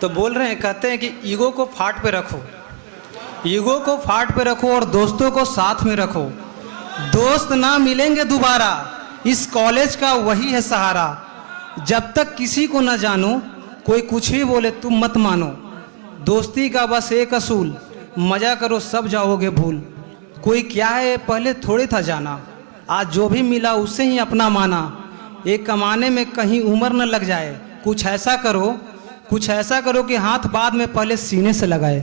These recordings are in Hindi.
तो बोल रहे हैं, कहते हैं कि ईगो को फाट पे रखो, ईगो को फाट पे रखो और दोस्तों को साथ में रखो। दोस्त ना मिलेंगे दोबारा, इस कॉलेज का वही है सहारा। जब तक किसी को ना जानो, कोई कुछ भी बोले तुम मत मानो। दोस्ती का बस एक असूल, मजा करो सब जाओगे भूल। कोई क्या है पहले थोड़े था जाना, आज जो भी मिला उससे ही अपना माना। एक कमाने में कहीं उम्र न लग जाए, कुछ ऐसा करो कि हाथ बाद में पहले सीने से लगाए।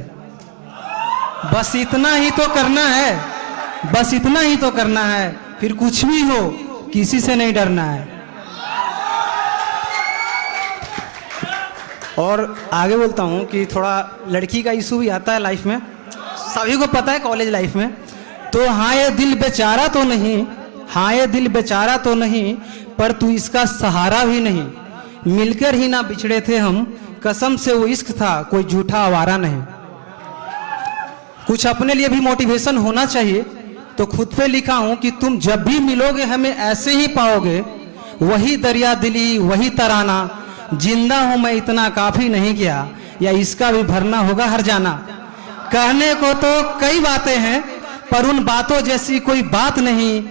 बस इतना ही तो करना है, बस इतना ही तो करना है, फिर कुछ भी हो किसी से नहीं डरना है। और आगे बोलता हूँ कि थोड़ा लड़की का इशू भी आता है लाइफ में, सभी को पता है कॉलेज लाइफ में। तो हाँ ये दिल बेचारा तो नहीं, हाँ ये दिल बेचारा तो नहीं, पर तू इसका सहारा भी नहीं। मिलकर ही ना बिछड़े थे हम, कसम से वो इश्क था कोई झूठा आवारा नहीं। कुछ अपने लिए भी मोटिवेशन होना चाहिए, तो खुद पे लिखा हूं कि तुम जब भी मिलोगे हमें ऐसे ही पाओगे। वही दरिया दिली वही तराना, जिंदा हूं मैं इतना काफी नहीं किया, या इसका भी भरना होगा हर जाना। कहने को तो कई बातें हैं, पर उन बातों जैसी कोई बात नहीं।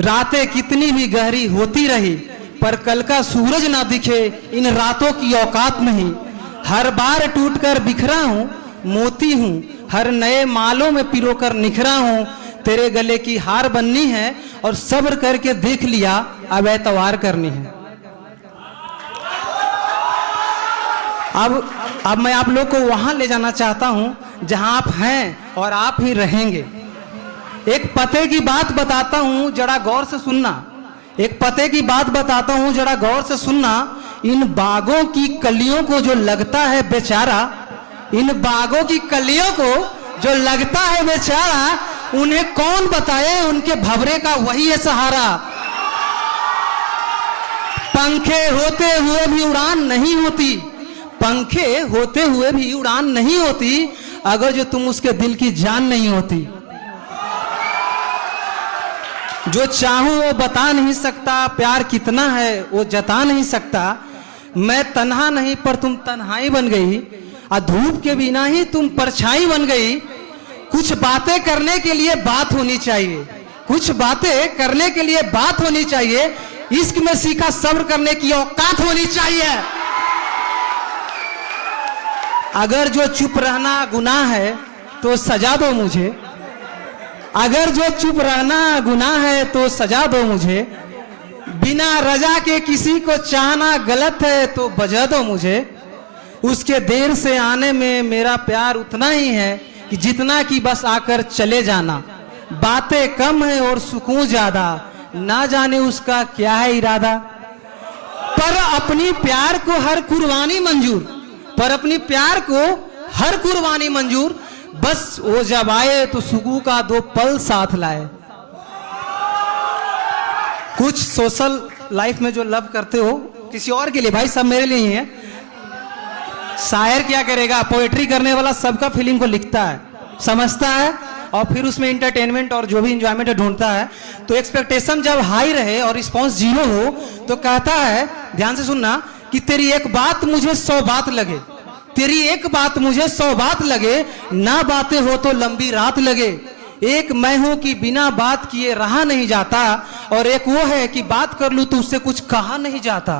रातें कितनी भी गहरी होती रही, पर कल का सूरज ना दिखे इन रातों की औकात नहीं। हर बार टूटकर बिखरा हूं, मोती हूं, हर नए मालों में पिरोकर निखरा हूं। तेरे गले की हार बननी है और सब्र करके देख लिया, अब एतवार करनी है। अब मैं आप लोग को वहां ले जाना चाहता हूं जहां आप हैं और आप ही रहेंगे। एक पते की बात बताता हूं, जरा गौर से सुनना। एक पते की बात बताता हूं, जरा गौर से सुनना। इन बागों की कलियों को जो लगता है बेचारा, इन बागों की कलियों को जो लगता है बेचारा, उन्हें कौन बताए उनके भंवरे का वही है सहारा। पंखे होते हुए भी उड़ान नहीं होती, पंखे होते हुए भी उड़ान नहीं होती, अगर जो तुम उसके दिल की जान नहीं होती। जो चाहूं वो बता नहीं सकता, प्यार कितना है वो जता नहीं सकता। मैं तन्हा नहीं पर तुम तन्हाई बन गई, धूप के बिना ही तुम परछाई बन गई। कुछ बातें करने के लिए बात होनी चाहिए, कुछ बातें करने के लिए बात होनी चाहिए। इश्क में सीखा सब्र करने की औकात होनी चाहिए। अगर जो चुप रहना गुनाह है तो सजा दो मुझे, अगर जो चुप रहना गुनाह है तो सजा दो मुझे। बिना रजा के किसी को चाहना गलत है तो बजा दो मुझे। उसके देर से आने में मेरा प्यार उतना ही है कि जितना कि बस आकर चले जाना। बातें कम है और सुकून ज्यादा, ना जाने उसका क्या है इरादा। पर अपनी प्यार को हर कुर्बानी मंजूर, पर अपनी प्यार को हर कुर्बानी मंजूर। बस वो जब आए तो सुकून का 2 पल साथ लाए। कुछ सोशल लाइफ में जो लव करते हो किसी और के लिए, भाई सब मेरे लिए ही है। शायर क्या करेगा, पोएट्री करने वाला सबका फीलिंग को लिखता है, समझता है और फिर उसमें इंटरटेनमेंट और जो भी इंजॉयमेंट ढूंढता है। तो एक्सपेक्टेशन जब हाई रहे और रिस्पॉन्स 0 हो तो कहता है, ध्यान से सुनना, कि तेरी एक बात मुझे 100 बात लगे, तेरी एक बात मुझे 100 बात लगे, ना बातें हो तो लंबी रात लगे। एक मैं हूं कि बिना बात किए रहा नहीं जाता, और एक वो है कि बात कर लूं तो उससे कुछ कहा नहीं जाता।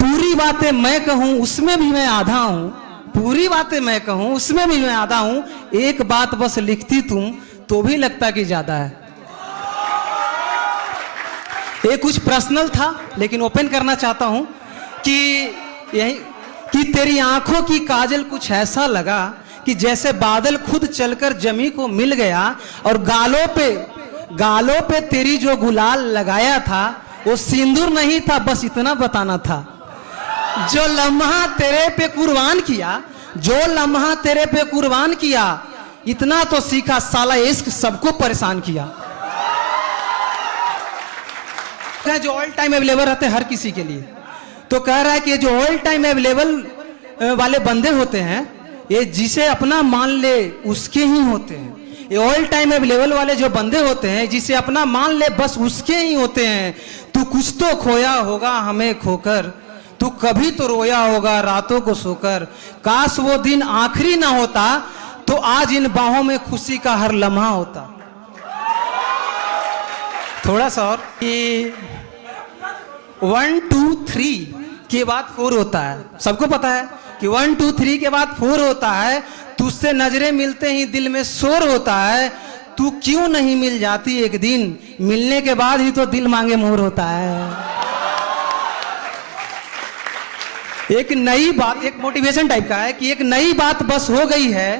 पूरी बातें मैं कहूं उसमें भी मैं आधा हूं, पूरी बातें मैं कहूं उसमें भी मैं आधा हूं। एक बात बस लिखती तुम तो भी लगता कि ज्यादा है। ये कुछ पर्सनल था लेकिन ओपन करना चाहता हूं कि यही कि तेरी आंखों की काजल कुछ ऐसा लगा कि जैसे बादल खुद चलकर जमी को मिल गया, और गालों पे तेरी जो गुलाल लगाया था वो सिंदूर नहीं था, बस इतना बताना था। जो लम्हा तेरे पे कुर्बान किया, जो लम्हा तेरे पे कुर्बान किया, इतना तो सीखा साला इश्क सबको परेशान किया। जो ऑल टाइम अवेलेबल रहते हैं हर किसी के लिए, तो कह रहा है कि जो ऑल टाइम अवेलेबल वाले बंदे होते हैं, ये जिसे अपना मान ले उसके ही होते हैं। ये ऑल टाइम अवेलेबल वाले जो बंदे होते हैं, जिसे अपना मान ले बस उसके ही होते हैं। तू कुछ तो खोया होगा हमें खोकर, तू कभी तो रोया होगा रातों को सोकर, काश वो दिन आखिरी ना होता तो आज इन बाहों में खुशी का हर लम्हा होता। थोड़ा सा और कि 1 2 3 के बाद 4 होता है, सबको पता है कि 1 2 3 के बाद 4 होता है। तुझसे नजरें मिलते ही दिल में शोर होता है, तू क्यों नहीं मिल जाती एक दिन, मिलने के बाद ही तो दिल मांगे मोर होता है। एक नई बात, एक मोटिवेशन टाइप का है कि एक नई बात बस हो गई है,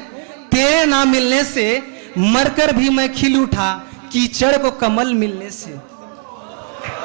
तेरे ना मिलने से मरकर भी मैं खिल उठा, कीचड़ को कमल मिलने से।